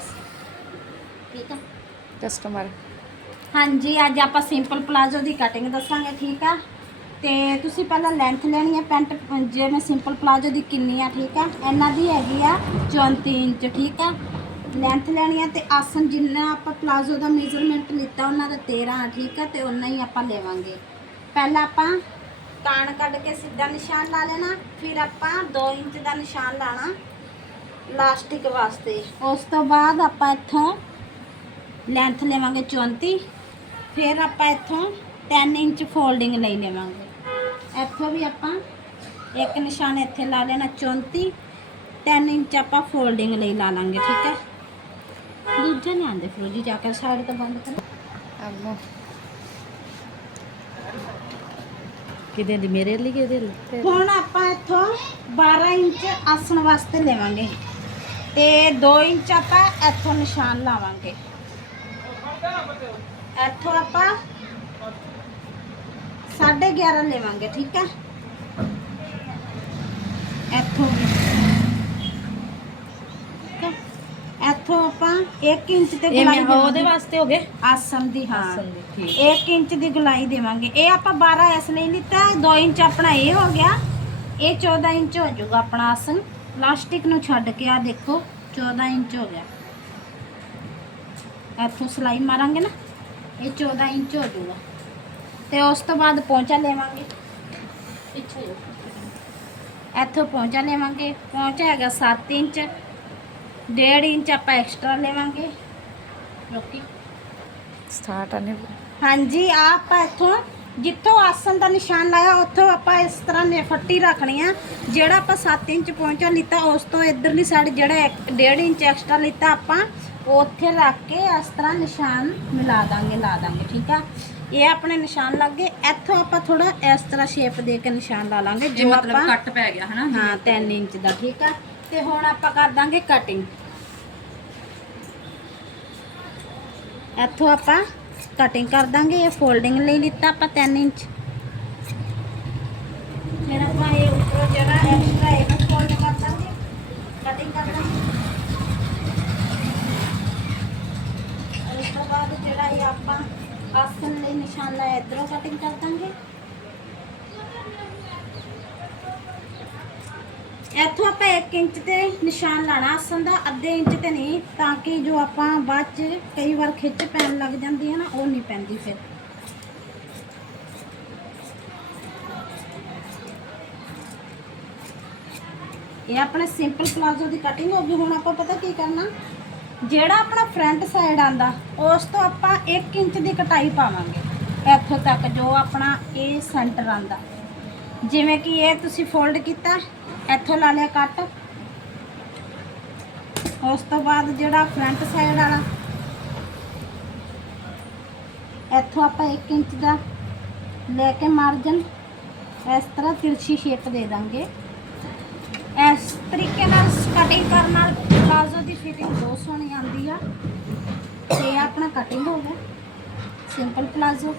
ਬਸ। ਠੀਕ ਆ? ਕਸਟਮਰ। ਹਾਂਜੀ ਅੱਜ ਆਪਾਂ ਸਿੰਪਲ ਪਲਾਜ਼ੋ ਦੀ ਕਟਿੰਗ ਦੱਸਾਂਗੇ ਠੀਕ ਆ? ਤੇ ਤੁਸੀਂ ਪਹਿਲਾਂ ਲੈਂਥ ਲੈਣੀ ਹੈ ਪੈਂਟ ਜਿਵੇਂ ਸਿੰਪਲ ਪਲਾਜ਼ੋ ਦੀ ਕਿੰਨੀ ਆ ਠੀਕ ਆ? ਇਹਨਾਂ ਦੀ ਹੈਗੀ ਆ 34 ਇੰਚ ਠੀਕ ਆ? ਲੈਂਥ ਲੈਣੀ ਆ ਤੇ ਆਸਨ ਜਿੰਨਾ ਆਪਾਂ ਪਲਾਜ਼ੋ ਦਾ ਮੇਜ਼ਰਮੈਂਟ ਲਿੱਤਾ ਉਹਨਾਂ ਦਾ 13 ਆ ਠੀਕ ਆ? ਤੇ ਉਨਾ ਹੀ ਆਪਾਂ ਲੈਵਾਂਗੇ। ਪਹਿਲਾਂ ਆਪਾਂ ਕਾਣ ਕੱਢ ਕੇ ਸਿੱਧਾ ਨਿਸ਼ਾਨ ਲਾ ਲੈਣਾ ਫਿਰ ਆਪਾਂ 2 ਇੰਚ ਦਾ ਨਿਸ਼ਾਨ ਲਾਣਾ। ਲਾਸਟਿਕ ਵਾਸਤੇ। ਉਸ ਤੋਂ ਬਾਅਦ ਆਪਾਂ ਇੱਥੋਂ ਲੈਂਥ ਲਵਾਂਗੇ 34 ਫਿਰ ਆਪਾਂ ਇੱਥੋਂ 10 ਇੰਚ ਫੋਲਡਿੰਗ ਲਈ ਲਵਾਂਗੇ। ਇੱਥੋਂ ਵੀ ਆਪਾਂ ਇੱਕ ਨਿਸ਼ਾਨ ਇੱਥੇ ਲਾ ਲੈਣਾ 34 10 ਇੰਚ ਆਪਾਂ ਫੋਲਡਿੰਗ ਲਈ ਲਾ ਲਾਂਗੇ ਠੀਕ ਹੈ? ਦੂਜਾ ਨਹੀਂ ਆਂਦੇ ਫਰੋਜੀ ਜਾ ਕੇ ਸਾਈਡ ਤੋਂ ਬੰਦ ਕਰੋ। ਅੱਗੋਂ ਕਿਹਦੇ ਦੀ ਮੇਰੇ ਲਈ ਕਿਹਦੇ ਲਈ? ਹੁਣ ਆਪਾਂ ਇੱਥੋਂ 12 ਇੰਚ ਆਸਣ ਵਾਸਤੇ ਲਵਾਂਗੇ। ਤੇ 2 ਇੰਚ ਆਪਾਂ ਇੱਥੋਂ ਨਿਸ਼ਾਨ ਲਾਵਾਂਗੇ। ਇੱਥੋਂ ਆਪਾਂ 11.5 ਲਵਾਂਗੇ ਠੀਕ ਹੈ? ਇੱਥੋਂ? ਇੱਥੋਂ ਆਪਾਂ 1 ਇੰਚ ਤੇ ਇਹ ਗੁਲਾਈ ਮੈਂ ਉਹਦੇ ਵਾਸਤੇ ਹੋ ਗਏ? ਆਸਣ ਦੀ ਹਾਂ। ਦੀ, ਠੀਕ। 1 ਇੰਚ ਦੀ ਗੁਲਾਈ ਦੇਵਾਂਗੇ। ਇਹ ਆਪਾਂ 12 ਇਸ ਲਈ ਲਿੱਤਾ 2 ਇੰਚ ਆਪਣਾ ਇਹ ਹੋ ਗਿਆ। ਇਹ 14 ਇੰਚ ਹੋ ਜਾਊਗਾ ਆਪਣਾ ਆਸਣ। ਪਲਾਸਟਿਕ ਨੂੰ ਛੱਡ ਕੇ ਆ ਦੇਖੋ 14 ਇੰਚ ਹੋ ਗਿਆ। ਇੱਥੋਂ ਸਲਾਈ ਮਾਰਾਂਗੇ ਨਾ ਇਹ 14 ਇੰਚ ਹੋ ਜਾਊਗਾ। ਤੇ ਉਸ ਤੋਂ ਬਾਅਦ ਪੌਂਚਾ ਲੈਵਾਂਗੇ। ਪਿੱਛੇ ਇੱਥੋਂ ਪੌਂਚਾ ਲੈਵਾਂਗੇ। ਪੌਂਚਾ ਹੈਗਾ 7 ਇੰਚ 1.5 ਇੰਚ ਆਪਾਂ ਐਕਸਟਰਾ ਲੈਵਾਂਗੇ। ਰੋਕੀ। ਸਟਾਰਟ ਆਨੇ ਹਾਂਜੀ ਆਪਾਂ ਇੱਥੋਂ ਜਿੱਥੋਂ ਆਸਨ ਦਾ ਨਿਸ਼ਾਨ ਲਾਇਆ ਉੱਥੋਂ ਆਪਾਂ ਇਸ ਤਰ੍ਹਾਂ ਨੇ ਫੱਟੀ ਰੱਖਣੀ ਆ। ਜਿਹੜਾ ਆਪਾਂ 7 ਇੰਚ ਪਹੁੰਚਾ ਲਿੱਤਾ ਉਸ ਤੋਂ ਇਧਰਲੀ ਸਾਈਡ ਜਿਹੜਾ 1.5 ਇੰਚ ਐਕਸਟਰਾ ਲਿੱਤਾ ਆਪਾਂ ਉੱਥੇ ਰੱਖ ਕੇ ਇਸ ਤਰ੍ਹਾਂ ਨਿਸ਼ਾਨ ਮਿਲਾ ਦਾਂਗੇ ਲਾ ਦਾਂਗੇ ਠੀਕ ਆ? ਇਹ ਆਪਣੇ ਨਿਸ਼ਾਨ ਲੱਗ ਗਏ। ਇੱਥੋਂ ਆਪਾਂ ਥੋੜਾ ਇਸ ਤਰ੍ਹਾਂ ਸ਼ੇਪ ਦੇ ਕੇ ਨਿਸ਼ਾਨ ਲਾ ਲਾਂਗੇ ਜੋ ਮਤਲਬ ਕੱਟ ਪੈ ਗਿਆ ਹਨਾ? ਹਾਂ 3 ਇੰਚ ਦਾ ਠੀਕ ਆ? ਤੇ ਹੁਣ ਆਪਾਂ ਕਰ ਦਾਂਗੇ ਕਟਿੰਗ ਇੱਥੋਂ ਆਪਾਂ ਕਟਿੰਗ ਕਰ ਦਾਂਗੇ, ਇਹ ਫੋਲਡਿੰਗ ਲਈ ਲਿੱਤਾ ਆਪਾਂ 3 ਇੰਚ। ਫਿਰ ਆਪਾਂ ਇਹ ਉੱਪਰੋਂ ਜਿਹੜਾ ਐਕਸਟਰਾ ਇਹ ਨੂੰ ਫੋਲਡ ਕਰ ਦਾਂਗੇ। ਕਟਿੰਗ ਕਰ ਦਾਂਗੇ। ਔਰ ਉਸ ਤੋਂ ਬਾਅਦ ਜਿਹੜਾ ਇਹ ਆਪਾਂ ਆਸਨ ਲਈ ਨਿਸ਼ਾਨ ਲਾਇਆ ਇਧਰੋਂ ਕਟਿੰਗ ਕਰ ਦਾਂਗੇ। ਇੱਥੋਂ ਆਪਾਂ 1 ਇੰਚ ਤੇ ਨਿਸ਼ਾਨ ਲਾਣਾ ਆਸਣ ਦਾ ਅੱਧੇ ਇੰਚ ਤੇ ਨਹੀਂ, ਤਾਂ ਕਿ ਜੋ ਆਪਾਂ ਬਾਅਦ ਚ ਕਈ ਵਾਰ ਖਿੱਚ ਪੈਣ ਲੱਗ ਜਾਂਦੀ ਹੈ ਨਾ, ਉਹ ਨਹੀਂ ਪੈਂਦੀ ਫਿਰ। ਇਹ ਆਪਣਾ ਸਿੰਪਲ ਪਲਾਜ਼ੋ ਦੀ ਕਟਿੰਗ ਹੋ ਗਈ, ਹੁਣ ਆਪਾਂ ਪਤਾ ਕੀ ਕਰਨਾ? ਜਿਹੜਾ ਆਪਣਾ ਫਰੰਟ ਸਾਈਡ ਆਂਦਾ, ਉਸ ਤੋਂ ਆਪਾਂ 1 ਇੰਚ ਦੀ ਕਟਾਈ ਪਾਵਾਂਗੇ, ਇੱਥੋਂ ਤੱਕ ਜੋ ਆਪਣਾ ਇਹ ਸੈਂਟਰ ਆਂਦਾ। ਜਿਵੇਂ ਕਿ ਇਹ ਤੁਸੀਂ ਫੋਲਡ ਕੀਤਾ ਇੱਥੋਂ ਲਾ ਲਿਆ ਕੱਟ। ਉਸ ਤੋਂ ਬਾਅਦ ਜਿਹੜਾ ਫਰੰਟ ਸਾਈਡ ਵਾਲਾ, ਇੱਥੋਂ ਆਪਾਂ 1 ਇੰਚ ਦਾ ਲੈ ਕੇ ਮਾਰਜਨ ਇਸ ਤਰ੍ਹਾਂ ਤਿਰਛੀ ਸ਼ੇਪ ਦੇ ਦਾਂਗੇ। ਇਸ ਤਰੀਕੇ ਨਾਲ ਕਟਿੰਗ ਕਰਨ ਨਾਲ ਪਲਾਜ਼ੋ ਦੀ ਫਿਟਿੰਗ ਬਹੁਤ ਸੋਹਣੀ ਆਉਂਦੀ ਆ। ਤੇ ਆਪਣਾ ਕਟਿੰਗ ਹੋ ਗਿਆ। Simple palazzo